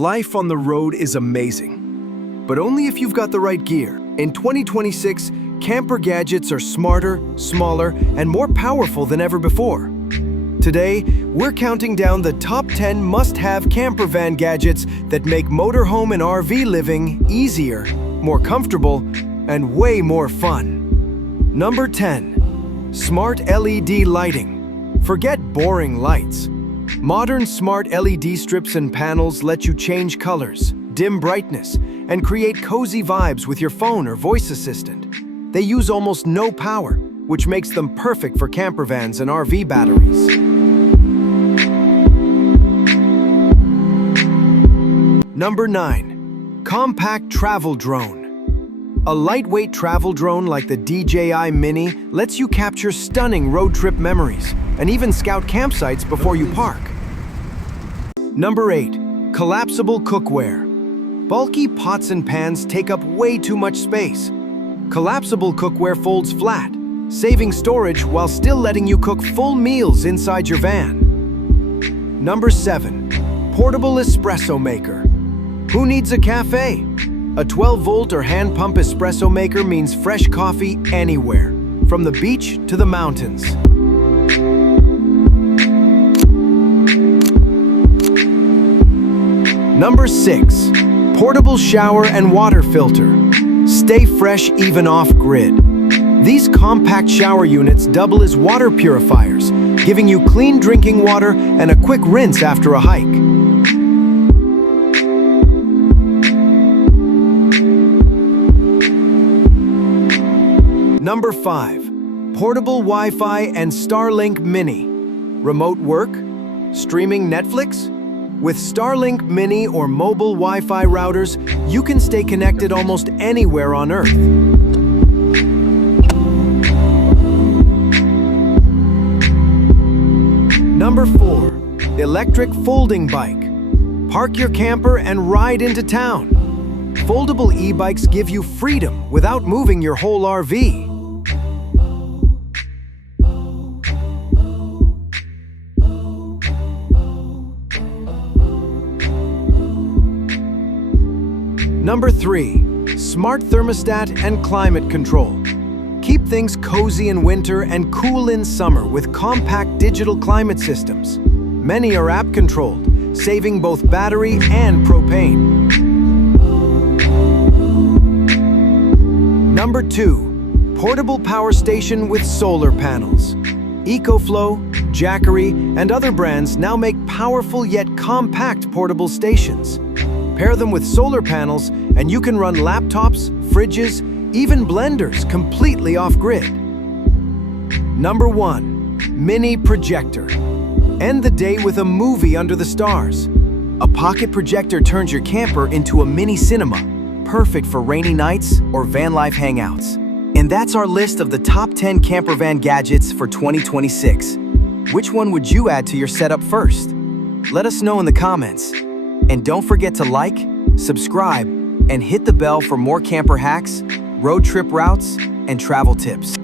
Life on the road is amazing, but only if you've got the right gear. In 2026, camper gadgets are smarter, smaller, and more powerful than ever before. Today, we're counting down the top 10 must-have campervan gadgets that make motorhome and RV living easier, more comfortable, and way more fun. Number 10. Smart LED lighting. Forget boring lights. Modern smart LED strips and panels let you change colors, dim brightness, and create cozy vibes with your phone or voice assistant. They use almost no power, which makes them perfect for campervans and RV batteries. Number 9. Compact Travel Drone. A lightweight travel drone like the DJI Mini lets you capture stunning road trip memories and even scout campsites before you park. Number 8. Collapsible Cookware. Bulky pots and pans take up way too much space. Collapsible cookware folds flat, saving storage while still letting you cook full meals inside your van. Number 7. Portable Espresso Maker. Who needs a cafe? A 12-volt or hand pump espresso maker means fresh coffee anywhere, from the beach to the mountains. Number 6. Portable Shower and Water Filter. Stay fresh even off-grid. These compact shower units double as water purifiers, giving you clean drinking water and a quick rinse after a hike. Number 5. Portable Wi-Fi and Starlink Mini. Remote work? Streaming Netflix? With Starlink Mini or mobile Wi-Fi routers, you can stay connected almost anywhere on Earth. Number 4. Electric Folding Bike. Park your camper and ride into town. Foldable e-bikes give you freedom without moving your whole RV. Number 3. Smart Thermostat and Climate Control. Keep things cozy in winter and cool in summer with compact digital climate systems. Many are app-controlled, saving both battery and propane. Number 2. Portable Power Station with Solar Panels. EcoFlow, Jackery, and other brands now make powerful yet compact portable stations. Pair them with solar panels, and you can run laptops, fridges, even blenders completely off-grid. Number 1. Mini Projector. End the day with a movie under the stars. A pocket projector turns your camper into a mini cinema, perfect for rainy nights or Vanlife hangouts. And that's our list of the top 10 campervan gadgets for 2026. Which one would you add to your setup first? Let us know in the comments. And don't forget to like, subscribe, and hit the bell for more camper hacks, road trip routes, and travel tips.